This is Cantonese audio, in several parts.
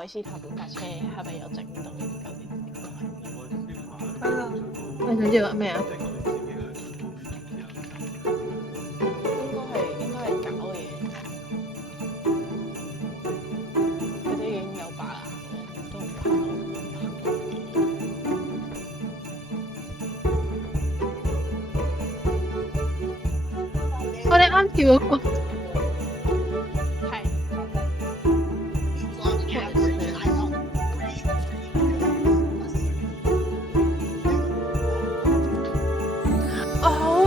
韋斯塔本架車係咪有整到究竟？你想知話咩啊？應該係搞嘅嘢，佢哋已經有把啦，都唔怕。我哋啱跳嗰個。係。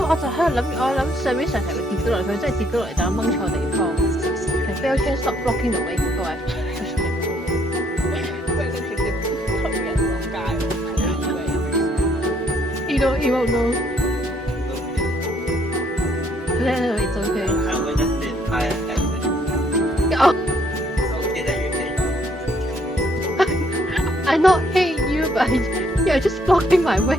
我就喺度諗，我諗上面成日會跌到落去，真係跌到落嚟就掹錯地方。其實 wheelchair stop blocking the way，各位。即係直接推人落街，He won't know。No, it's okay. I would have been higher than Oh, okay that you think. I not hate you, but you're just blocking my way.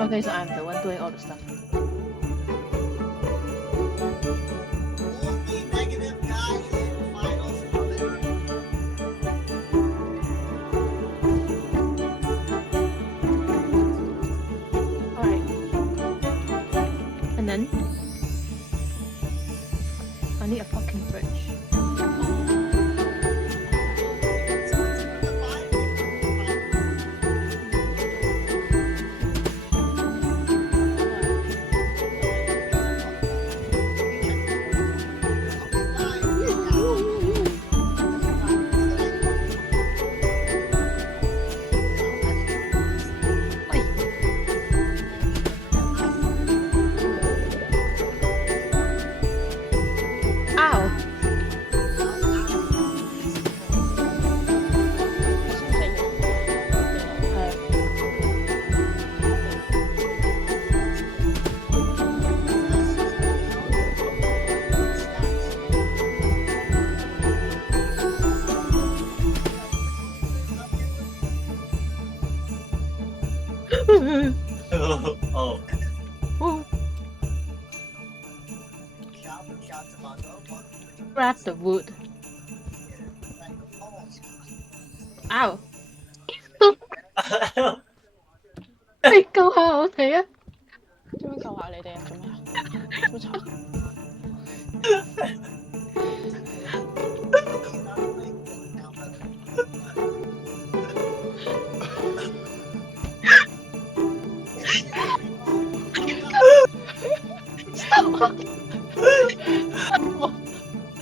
Okay, so I'm the one doing all the stuff. Alright. And then I need a fucking bridge. Oh. Grab the wood. Ow! 你救下我哋啊！做咩救下你哋啊？做咩啊？好慘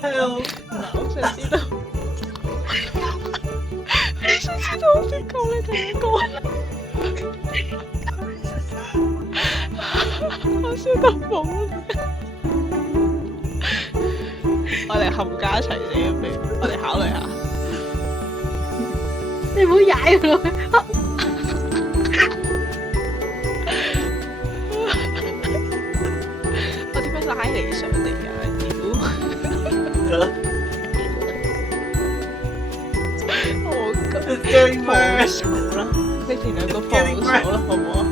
！Help! 我想知道，我想知道我點救你哋兩個。我笑到冇啦！我哋冚家齊死咁樣，我哋考慮下。你唔好踩佢落去。我點樣拉你上嚟啊？我Getting worse. 放手啦！你哋兩個放手啦，好唔好啊？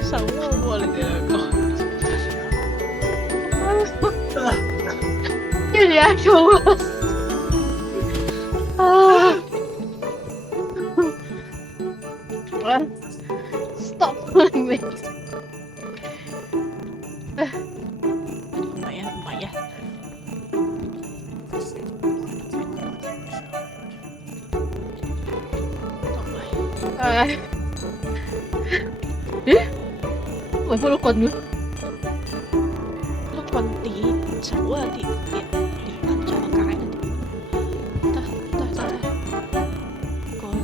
放手喎，你哋兩個。跟住一做啊！Stop pulling me. 唔係啊，唔係啊。咦？唔係碌棍嘅？碌棍跌走啊！跌撚咗個街嗰啲。得，過去。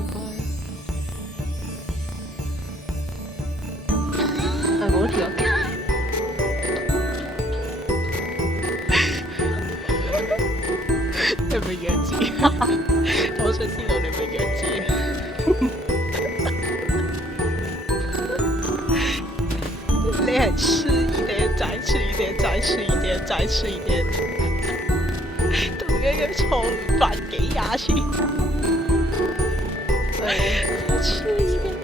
係冇條嘅。你係咪弱智？我想知道你係咪弱智。你係吃一點，再吃一點，再吃一點，再吃一點，同樣嘅錯誤犯幾廿次。吃一點，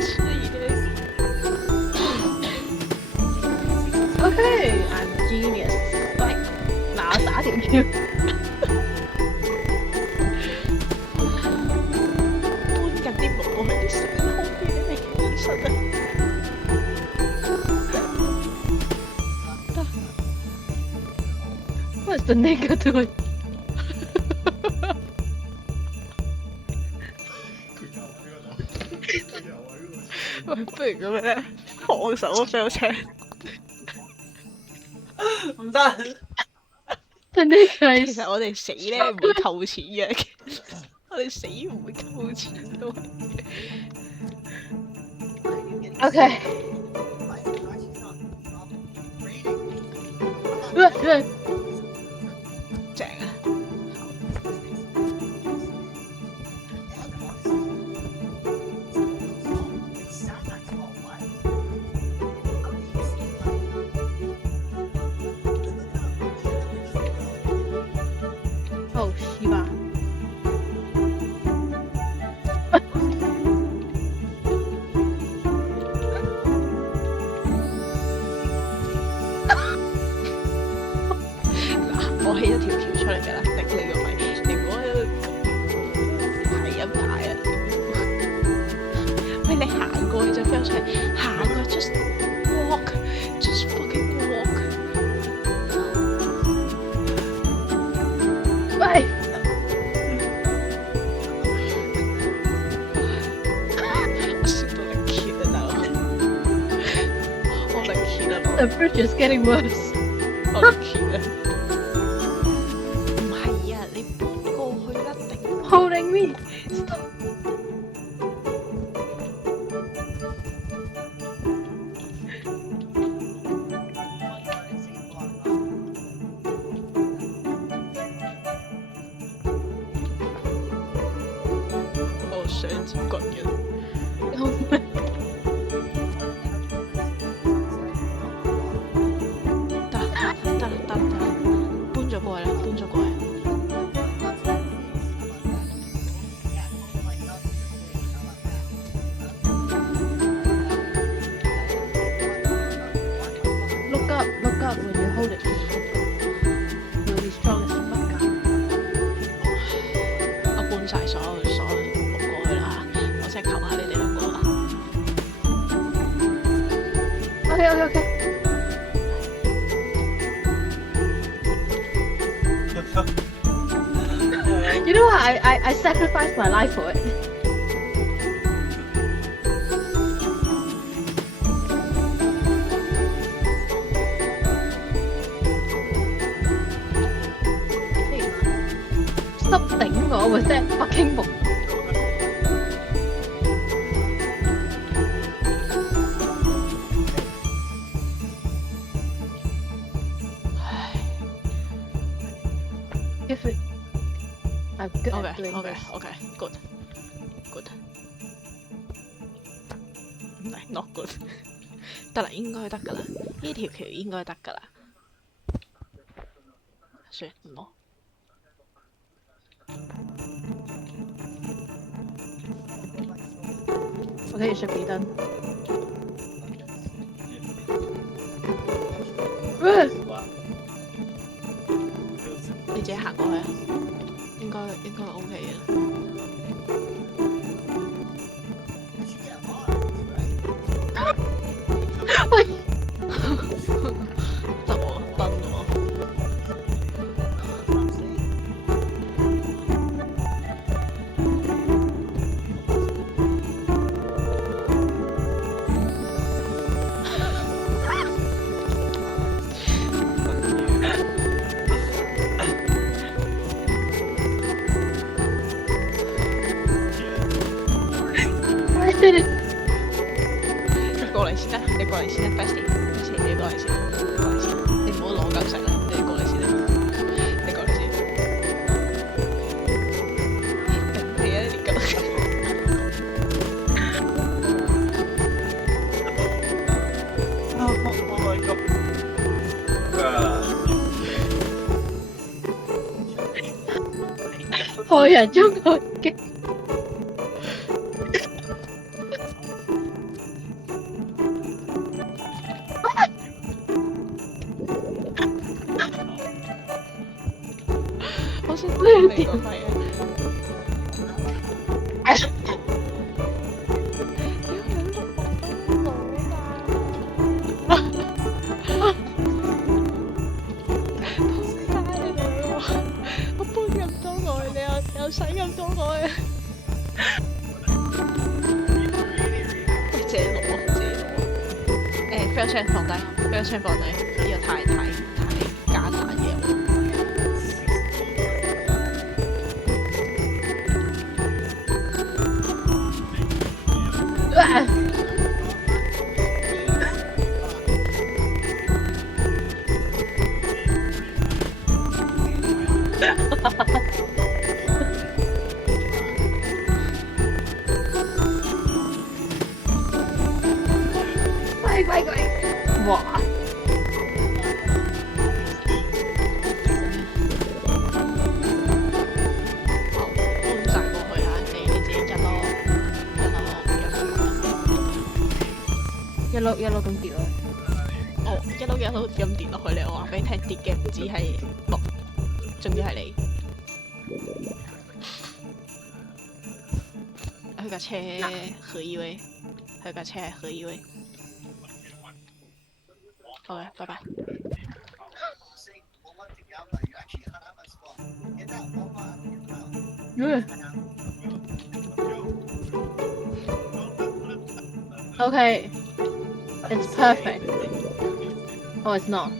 吃一點。OK，I'm genius。喂，嗱我打條橋。搬緊啲毛去啲時空嘅你其實啊。What's the negative？喂，不如咁樣咧，放手俾我唱。唔得， The 其 negative。實我哋死咧唔會扣錢嘅，我哋死唔會扣錢都。OK。喂，正啊！哦，是吧？我起咗條橋出嚟㗎啦，頂你個肺！你唔好喺度排一排啊！喂，你行過去就飛出嚟，行過 just walk，just fucking walk。喂，我笑到你揭啊，大佬！我嚟揭啊！ The bridge is getting worse。我嚟揭啊！唔係啊，你搬過去啦，頂！ Holding me。Stop。我想接棍嘅。得啦，搬咗過去啦，搬咗過去。Look up when you hold it. You'll be strong as a buck. 我搬晒所有木過去啦嚇，我即係求下你哋兩個啦。OK。You know what? I sacrificed my life for it. Stop 頂我with that fucking book. If it, I'm good at doing this. OK，good。唔係 not good。得啦，應該得㗎啦，呢條橋應該得㗎啦。算唔好。Okay, it should be done. 你自己行過去啊，應該 OK 嘅。喂，得我崩我。你過嚟先啦，你過嚟先啦 ，Bestie，你過嚟先，你唔好攞嚿石啦，你過嚟先啦，你過嚟先，頂你啊你嚿石！個人中個機。我先睇你個肺啊！我搬咁多過去，你又使咁多過去。喂，借攞啊！借攞啊！飛槍放低，飛槍放低，呢個太艱難嘅嘢。喂！哇！搬晒過去啦，你自己一咯，一碌咁跌落去。哦，一路咁跌落去咧，我話俾你聽，跌嘅唔止係木，仲要係你。佢架車何以為？佢架車係何以為？好嘅，拜拜。Okay, it's perfect. Oh, it's not.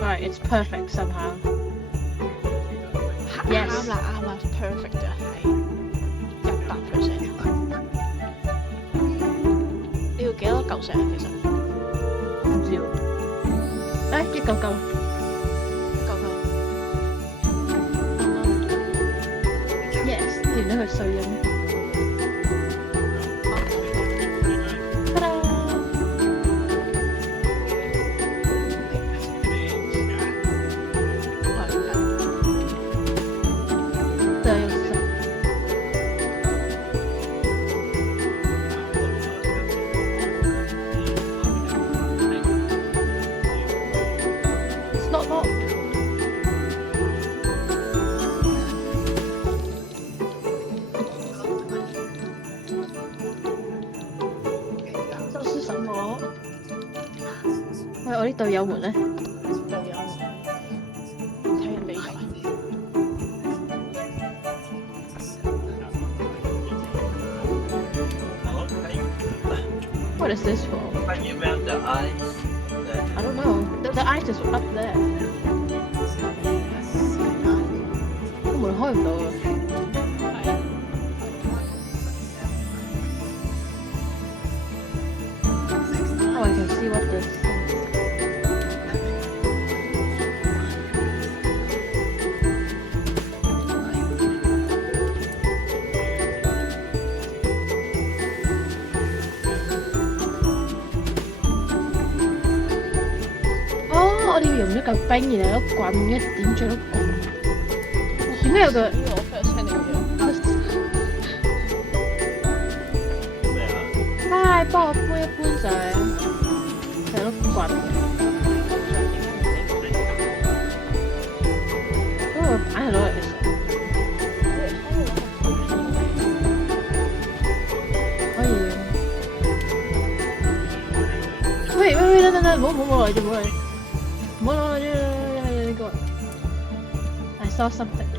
Alright, it's perfect somehow. Yes. 啱啦 ，perfect 就係100%。你要幾多嚿石啊？其實唔知喎。一嚿嚿。Yes， 連咗佢碎咗咩？ta da！喂，我啲隊友們咧？隊友睇人比賽。What is this for? When you melt the ice, I don't know. The ice is up there. 個門開唔到啊！Oh, I can see what this is. 我哋要用一嚿冰，然後一棍一點著一棍。點解有個？呢個我 first 聽你個樣。咩啊？嗨，幫我搬一搬上，係咯棍。嗰個板係攞嚟嘅時候。可以。喂，等，唔好嚟住，唔好嚟。唔好攞呢個。I saw something。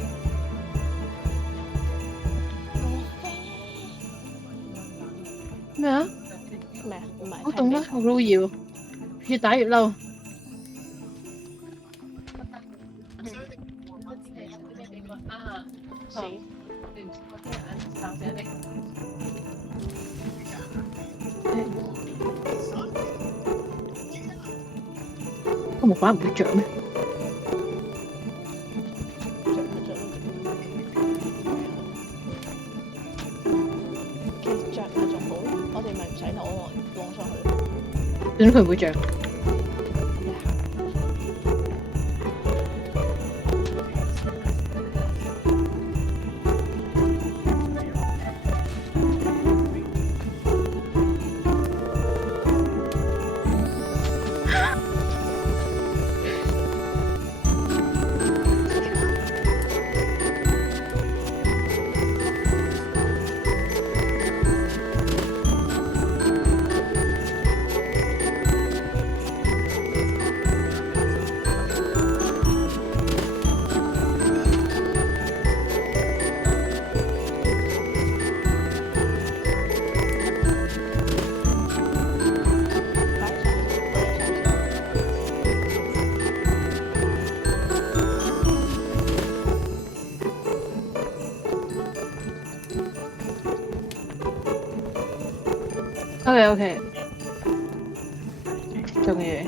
咩啊？咩啊？唔係。好凍咩？好撈要，越打越嬲。個木板唔會着咩？着咪仲好，我哋咪唔使點解佢唔會着？OK，終於。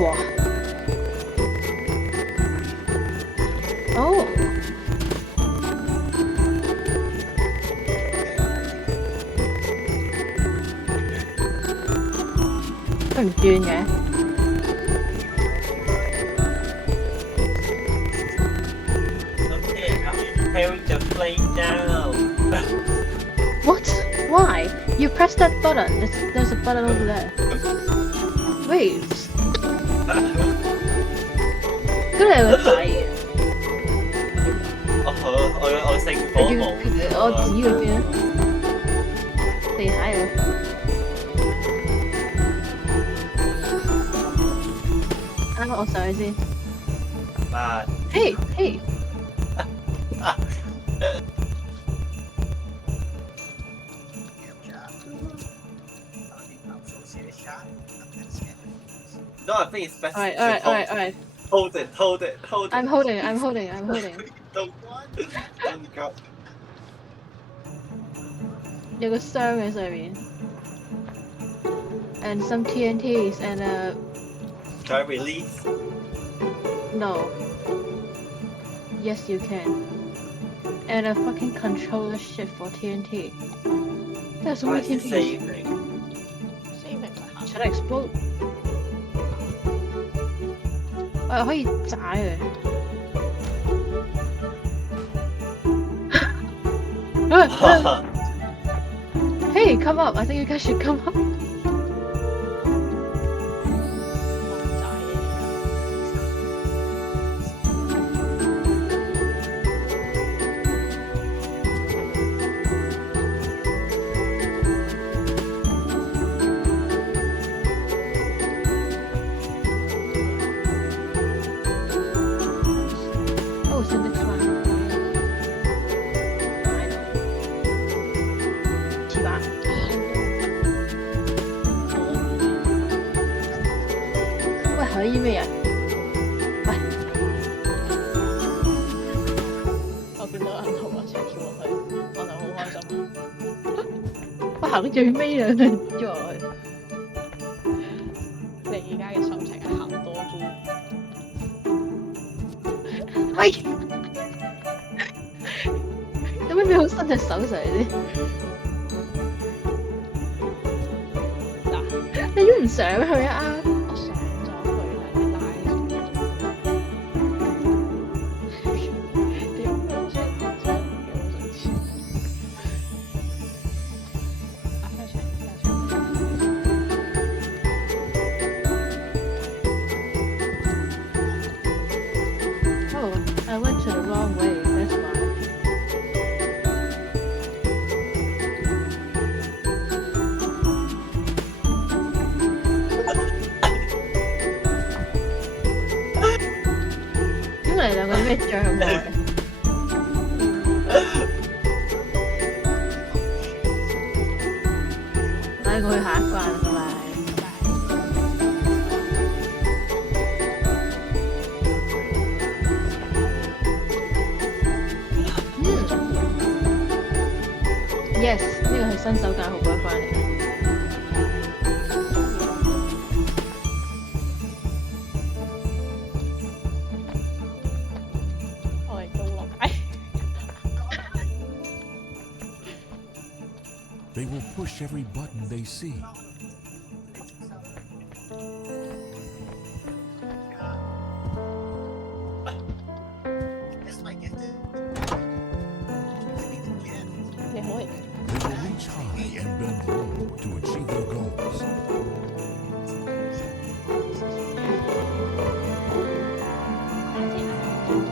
哇！哦，佢唔轉嘅。Okay, I'm preparing the plane now. What? Why? You press that button. There's a button over there. Wait. 嗰度有個掣。我聖火冇。我指嗰邊啊，地下有。啱我上去先。八。嘿嘿。No, I think it's best. Alright. Hold it. I'm holding. Don't go. 有個箱喺上面 ，and some TNTs and Can I release? no. Yes, you can. And a fucking controller shit for TNT. There's so Why many is it TNTs. saving? Should I explode? 我可以炸佢。Hey, come up! I think you guys should come up. Oh, it's the next one. I know. 7把。喂，可以咩人？喂，我見到銀行一齊跳落去，我就好開心。我行到最尾啊，跳落去。你而家嘅心情係行多咗。喂，有咩好伸隻手上嚟先？嗱，你都唔上去啊？我上咗去啦，你拉住。點解好似真嘅好神奇？啊，快上，Oh, I went to the wrong way. That's why. 點解你兩個咩障礙？我去下一關啦，拜拜。Yes， 呢個係新手教學嗰一關嚟嘅。我係高樓梯。They will push every button they see. They will reach high and bend low to achieve their goals.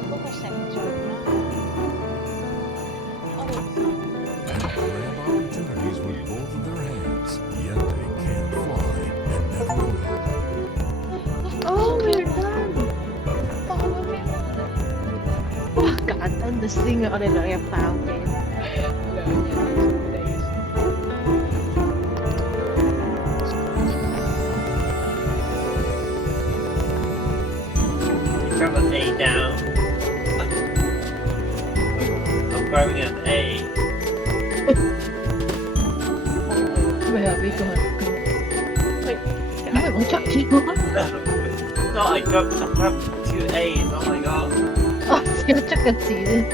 嗰個成長啦，我哋 And grab opportunities with both of their hands. Yet they can't fly and never will. Oh, we're done！哇，簡單就先啊！我哋兩日爆鏡。Grab an A down. I'm grabbing an A. 咩啊？邊個係？因為我捉住我。No, I grabbed 2 A's. Oh my god. 我少捉個字啫。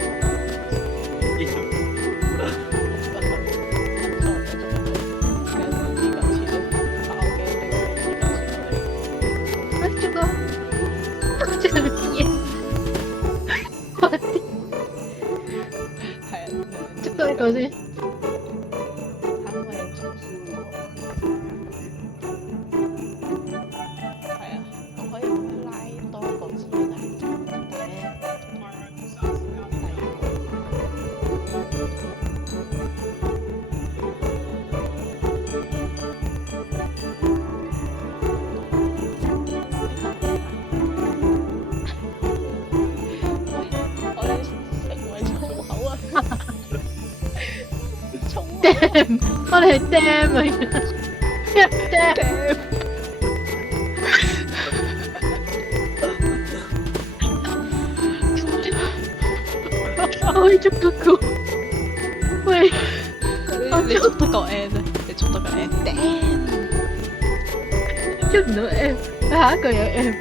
捉個，捉到嘢。係啊，捉到一個先。係啊，我可以拉多個字嘅，但係咧，我哋成為粗口啊！粗口 Damn！我哋係 damn 啊！damn！我可以捉嗰個。喂，你捉得個 N 咧？你捉得個 N？ Damn！捉唔到 M， 下一個有 M。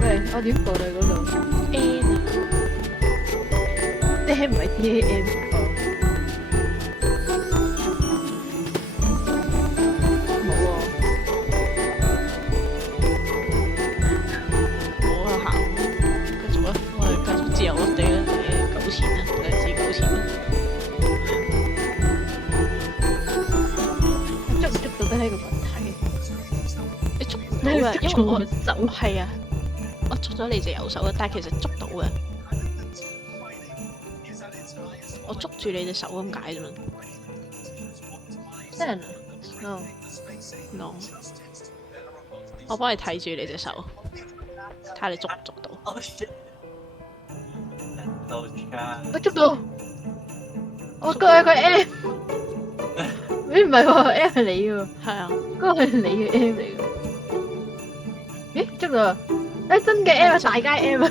喂，我點過去嗰度 N 啊！ ？Damn 唔係 DAM。冇喎。冇啊行，繼續啊！我哋繼續自由落地啦，糾纏啦，兩字糾纏啦。捉唔捉到都係一個問題。你捉唔到嘅，因為捉我我手。係啊，我捉咗你隻右手啊，但係其實捉到嘅，我捉住你隻手咁解啫嘛。真係啊No，我幫你睇住你隻手，睇下你捉唔捉到。 Oh shit. No chat. 我捉到。我嗰個係個 M。咦唔係喎，M 係你喎。係啊，嗰個係你嘅 M 嚟嘅。咦捉到啊！誒真嘅 M 啊，大街 M 啊！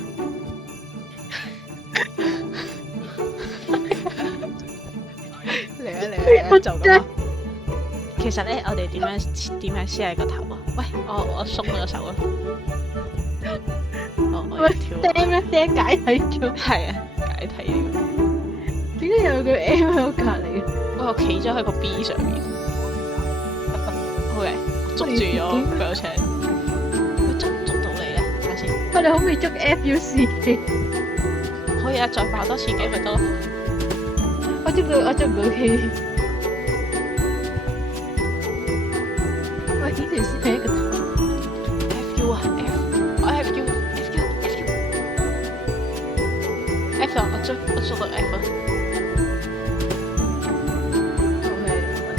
嚟啊就咁啊！其實咧，我哋點樣先係個頭啊？喂，我鬆咗手啊！我要跳。釘咧釘解體咗。係啊，解體了。點解有個 M 喺我隔離嘅？我企咗喺個 B 上面。OK，捉住咗佢請。佢捉到你咧？睇下先。我哋可唔可以捉 FUC 嘅？可以啊，再爆多次機咪得咯。我捉唔到 K。喂，幾條線係一個頭 FU 啊 F， 我 FU。F 啊，我捉到 F 啊。？OK，我等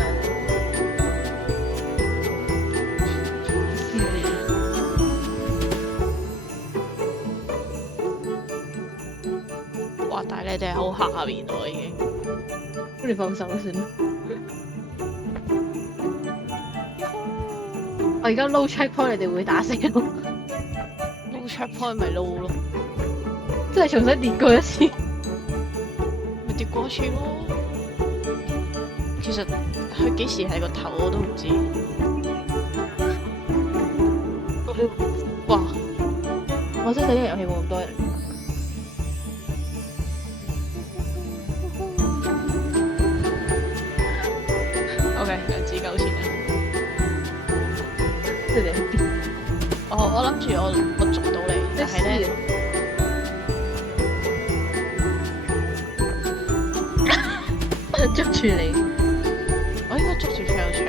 你。哇！但係你哋係好下面喎已經。咁你放手啦算啦。我而家 low checkpoint， 你哋會打死我。撈 checkpoint 咪撈咯，即係重新練過一次。咪跌過一次咯。其實佢幾時係個頭我都唔知。哇！我相信呢個遊戲冇咁多人。OK， 兩指糾纏啊！即係你我諗住我捉到你，但係咧，捉住你，我應該捉住 fail 出嚟。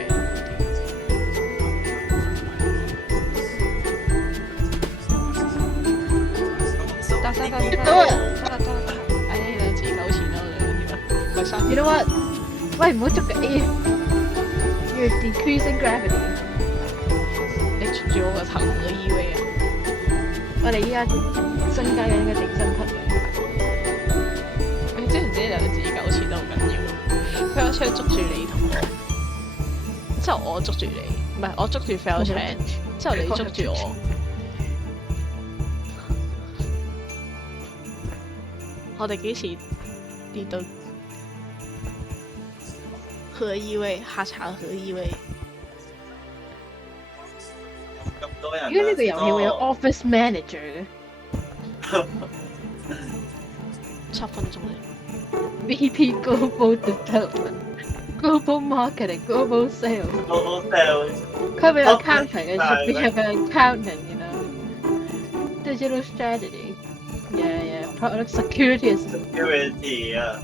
得，哎，兩指糾纏咯，點啊？咪三。You know what？喂，唔好捉嘅 A。You're decreasing gravity。你捉住我個頭嘅 EV 啊！我哋依家增加緊呢個定身級嘅。你知唔知兩指糾纏都好緊要？fail 出捉住你同我，之後我捉住你，唔係我捉住 fail 出，之後你捉住我。我哋幾時跌到合一位，下場合一位？咁多人。如果呢個遊戲會有 Office Manager 嘅7分鐘咧。VP Global Development、Global Marketing、Global Sales。Global Sales。佢咪有 accounting 嘅，入邊有個 accounting，you know，digital strategy。Yeah，product security。Security 啊。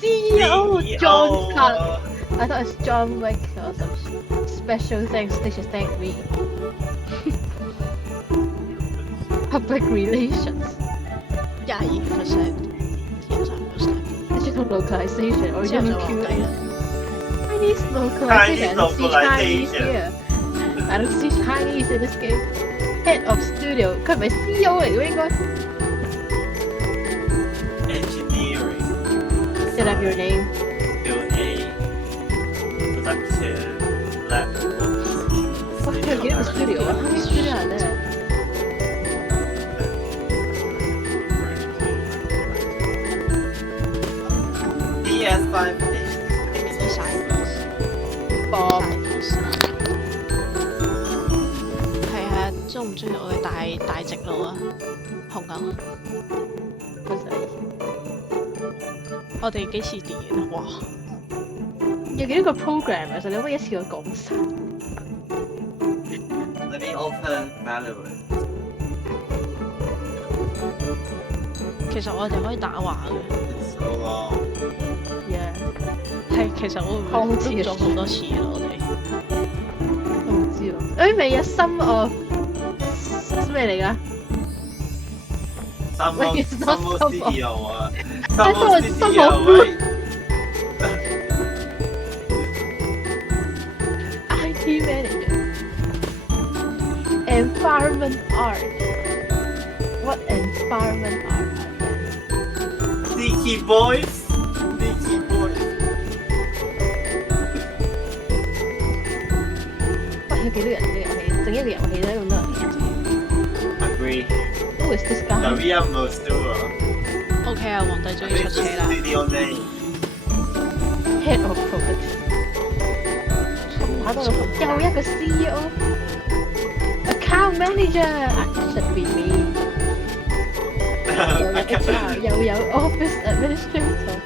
CEO John Cut。I thought it's John Wick or some special things they should thank me. Public relations. 22%，digital localization or 之後就 QA. 落低啦。Chinese localization. I don't see Chinese here. I don't see Chinese in this game. Head of studio. 佢唔係 CEO 嚟嘅應該。Engineering。Set up your name. QA。Production。Lab。哇！佢有幾個 studio 啊？How many studio are there? PS5。Bob。係啊，中唔中意我嘅大直路啊？紅牛。我哋幾時電完啊？哇！有幾多個 program 啊？其實你可唔可以一次過講晒？ Let me open Valorant。其實我哋可以打話嘅。So long。Yeah。係，其實我會錄咗好多次啦，我哋。我唔知喎。誒，未有心哦，咩嚟㗎？Summer Studio 啊。I thought it's Summer IT Manager. Environment Art. What environment art? Sneaky Boys。Sneaky Boys。喂，有幾多人呢個遊戲？整一個遊戲咧咁多人。Agree。Who is this guy? Guillermo Studio。OK 啊，皇帝終於出車啦。Studio name。Head of Production。打到又一個 CEO。Account Manager. Should be me. 又有 HR， 又有 Office Administrator。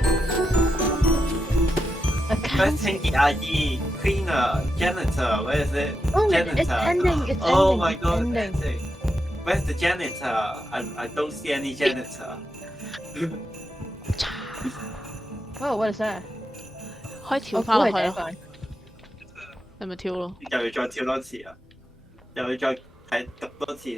First清潔阿姨，Cleaner, Janitor, where is it? Oh, Janitor. it's ending. It's Oh ending. my It's god, ending. ending. Where's the janitor? I don't see any janitor. Oh, what is that? 可以跳我估翻落去咯，係第一個。你咪跳咯。又要再跳多次啊！又要再睇讀多次。